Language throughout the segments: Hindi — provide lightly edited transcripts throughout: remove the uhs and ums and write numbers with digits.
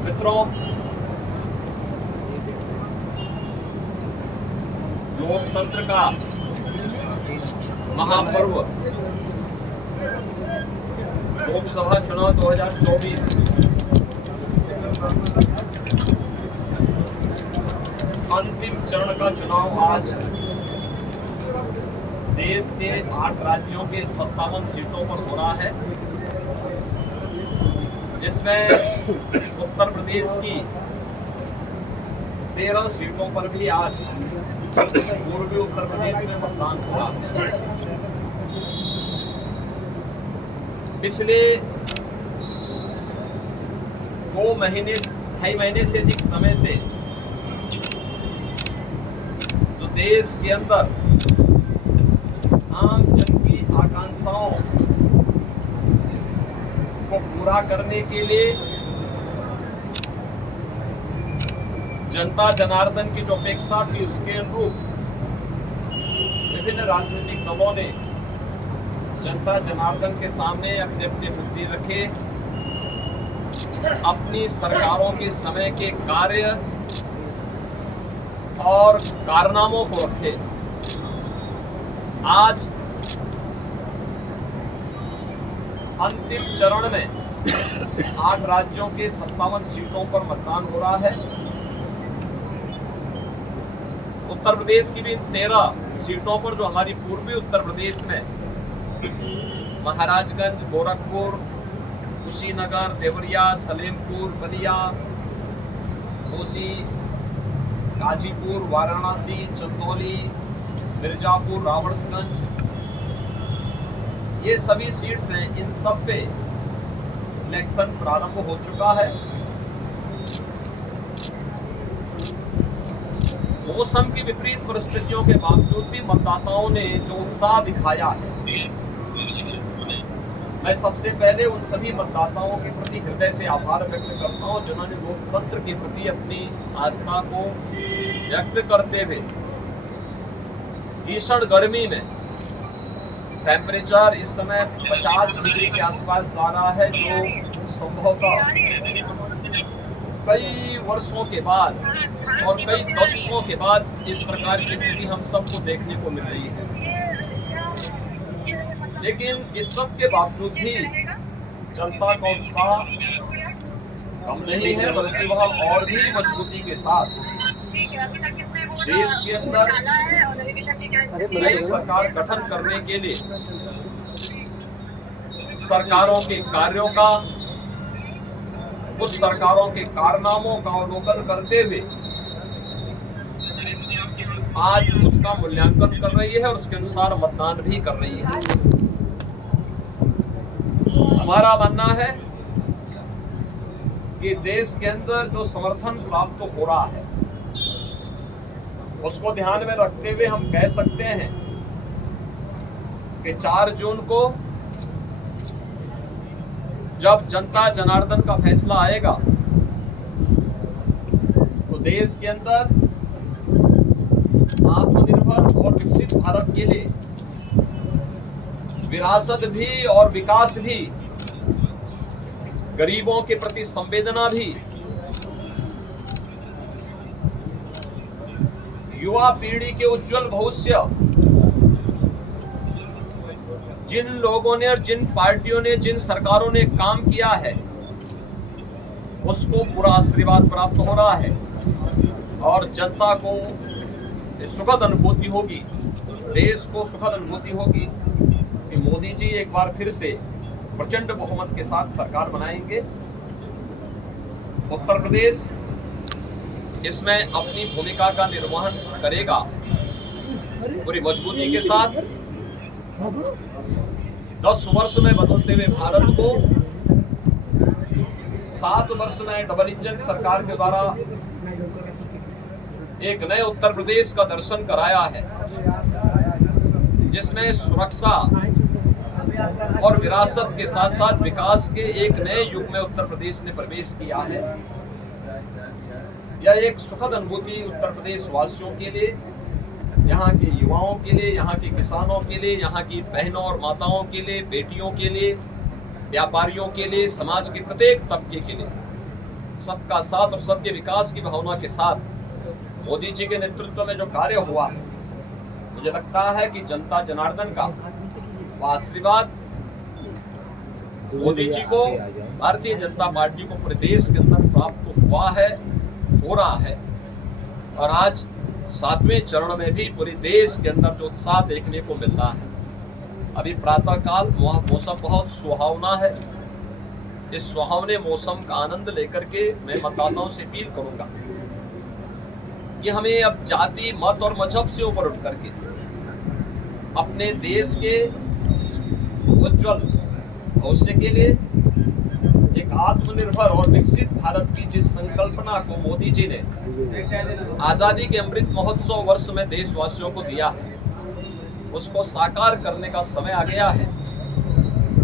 मित्रों, लोकतंत्र का महापर्व लोकसभा चुनाव 2024 अंतिम चरण का चुनाव आज देश के 8 राज्यों के 57 सीटों पर हो रहा है, जिसमें उत्तर प्रदेश की 13 सीटों पर भी आज पूर्वी उत्तर प्रदेश में मतदान हो रहा है। पिछले 2 महीने 2.5 महीने से अधिक समय से जो देश के अंदर आम जन की आकांक्षाओं को पूरा करने के लिए जनता जनार्दन की जो अपेक्षा थी उसके अनुरूप विभिन्न राजनीतिक दलों ने जनता जनार्दन के सामने अपने अपने मुद्दे रखे, अपनी सरकारों के समय के कार्य और कारनामों को रखे। आज अंतिम चरण में 8 राज्यों के 57 सीटों पर मतदान हो रहा है। उत्तर प्रदेश की भी 13 सीटों पर जो हमारी पूर्वी उत्तर प्रदेश में महाराजगंज, गोरखपुर, कुशीनगर, देवरिया, सलेमपुर, बलिया, घोसी, गाजीपुर, वाराणसी, चंदौली, मिर्जापुर, रावड़गंज, ये सभी सीट्स हैं। इन सब पे इलेक्शन प्रारंभ हो चुका है। मौसम की विपरीत परिस्थितियों के बावजूद भी मतदाताओं ने जो उत्साह दिखाया है, मैं सबसे पहले उन सभी मतदाताओं के प्रति हृदय से आभार व्यक्त करता हूं जिन्होंने लोकतंत्र के प्रति अपनी आस्था को व्यक्त करते हुए भीषण गर्मी में टेम्परेचर इस समय 50 डिग्री के आसपास जा रहा है, जो संभवतः कई वर्षों के बाद और कई दशकों के बाद इस प्रकार की स्थिति हम सबको देखने को मिल रही है। लेकिन इस सब के बावजूद भी जनता का उत्साह कम नहीं है, बल्कि वह और भी मजबूती के साथ देश के अंदर नई सरकार गठन करने के लिए सरकारों के कार्यों का, कुछ सरकारों के कारनामों का अवलोकन करते हुए आज उसका मूल्यांकन कर रही है और उसके अनुसार मतदान भी कर रही है। हमारा मानना है कि देश के अंदर जो समर्थन प्राप्त हो रहा है उसको ध्यान में रखते हुए हम कह सकते हैं कि 4 जून को जब जनता जनार्दन का फैसला आएगा तो देश के अंदर आत्मनिर्भर और विकसित भारत के लिए विरासत भी और विकास भी, गरीबों के प्रति संवेदना भी, युवा पीढ़ी के उज्जवल भविष्य, जिन लोगों ने और जिन पार्टियों ने, जिन सरकारों ने काम किया है उसको पूरा आशीर्वाद प्राप्त हो रहा है और जनता को सुखद अनुभूति होगी, देश को सुखद अनुभूति होगी कि मोदी जी एक बार फिर से प्रचंड बहुमत के साथ सरकार बनाएंगे। उत्तर प्रदेश इसमें अपनी भूमिका का निर्वहन करेगा पूरी मजबूती के साथ। 10 वर्ष में बदलते हुए भारत को 7 वर्ष में डबल इंजन सरकार के द्वारा एक नए उत्तर प्रदेश का दर्शन कराया है, जिसमें सुरक्षा और विरासत के साथ साथ विकास के एक नए युग में उत्तर प्रदेश ने प्रवेश किया है। यह एक सुखद अनुभूति उत्तर प्रदेश वासियों के लिए, यहाँ के युवाओं के लिए, यहाँ के किसानों के लिए, यहाँ की बहनों और माताओं के लिए, बेटियों के लिए, व्यापारियों के लिए, समाज के प्रत्येक तबके के लिए सबका साथ और सबके विकास की भावना के साथ मोदी जी के नेतृत्व में जो कार्य हुआ है, मुझे लगता है कि जनता जनार्दन का वह आशीर्वाद मोदी जी को, भारतीय जनता पार्टी को पूरे देश के अंदर प्राप्त हुआ है, हो रहा है। और आज 7वें चरण में भी पूरे देश के अंदर जो उत्साह देखने को मिल रहा है। अभी प्रातः काल वह मौसम बहुत सुहावना है। इस सुहावने मौसम का आनंद लेकर के मैं मतदाताओं से अपील करूंगा कि हमें अब जाति, मत और मजहब से ऊपर उठ करके अपने देश के उज्जवल भविष्य के लिए एक आत्मनिर्भर और विकसित भारत की जिस संकल्पना को मोदी जी ने आजादी के अमृत महोत्सव वर्ष में देशवासियों को दिया है, उसको साकार करने का समय आ गया है,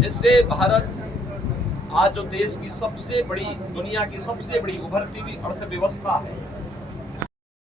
जिससे भारत आज जो देश की सबसे बड़ी, दुनिया की सबसे बड़ी उभरती हुई अर्थव्यवस्था है,